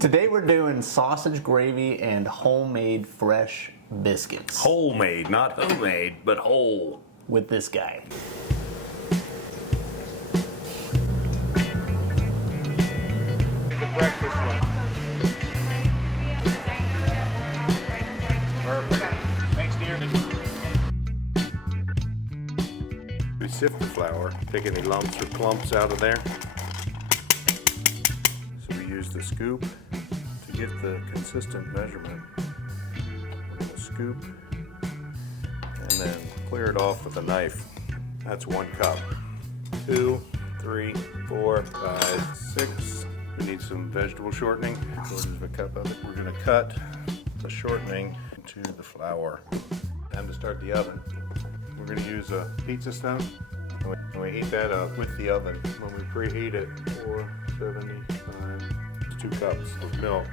Today we're doing sausage gravy and homemade fresh biscuits. Homemade, not homemade, but whole. With this guy. The breakfast one. Perfect. Thanks, dear. We sift the flour, take any lumps or clumps out of there. So we use the scoop to get the consistent measurement. We're going to scoop and then clear it off with a knife. That's 1 cup. 2, 3, 4, 5, 6. We need some vegetable shortening, 1/4 of a cup of it. We're going to cut the shortening into the flour. Time to start the oven. We're going to use a pizza stone, and we heat that up with the oven. When we preheat it, 475, 2 cups of milk.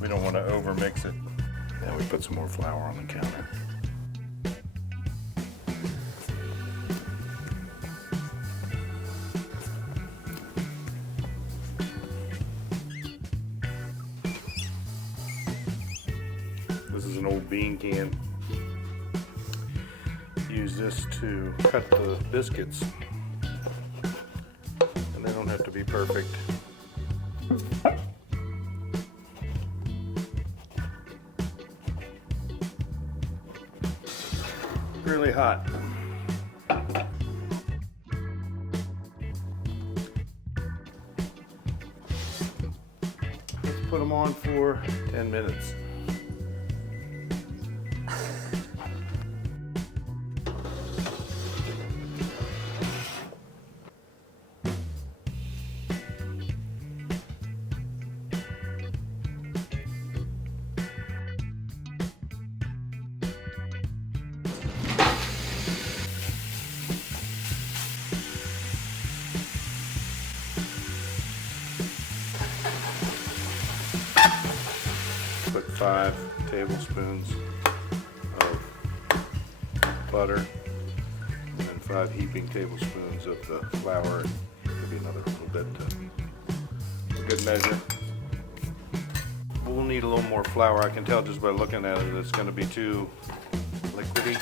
We don't want to over mix it. Then we put some more flour on the counter. This is an old bean can. Use this to cut the biscuits. And they don't have to be perfect. Really hot. Let's put them on for 10 minutes. Put 5 tablespoons of butter and then 5 heaping tablespoons of the flour. Maybe another little bit to a good measure. We'll need a little more flour. I can tell just by looking at it it's going to be too liquidy.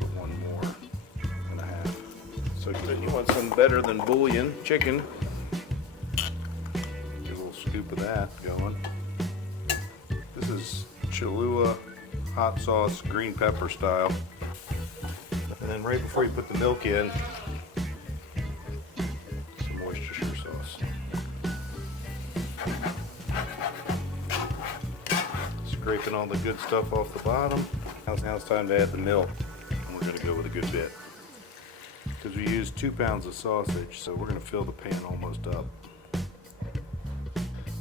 Put 1 more and a half. So then you want some better than bouillon chicken. Get a little scoop of that going. This is Cholula hot sauce, green pepper style. And then right before you put the milk in, some Worcestershire sauce. Scraping all the good stuff off the bottom. Now it's time to add the milk. And we're gonna go with a good bit. Because we used 2 pounds of sausage, so we're gonna fill the pan almost up.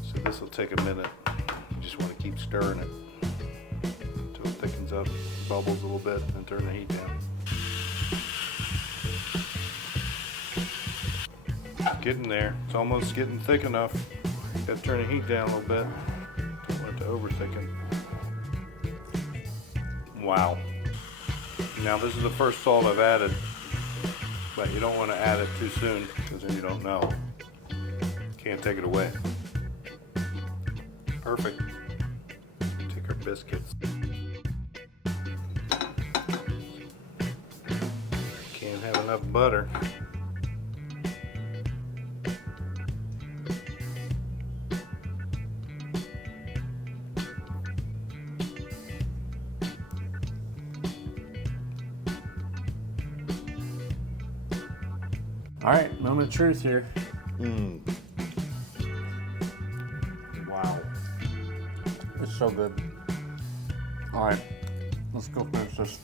So this will take a minute. Just want to keep stirring it until it thickens up, bubbles a little bit, and then turn the heat down. Getting there. It's almost getting thick enough. Got to turn the heat down a little bit. Don't want it to over thicken. Wow. Now this is the first salt I've added, but you don't want to add it too soon because then you don't know. Can't take it away. Perfect. Take our biscuits. Can't have enough butter. All right, moment of truth here. Wow. It's so good. All right, let's go finish this.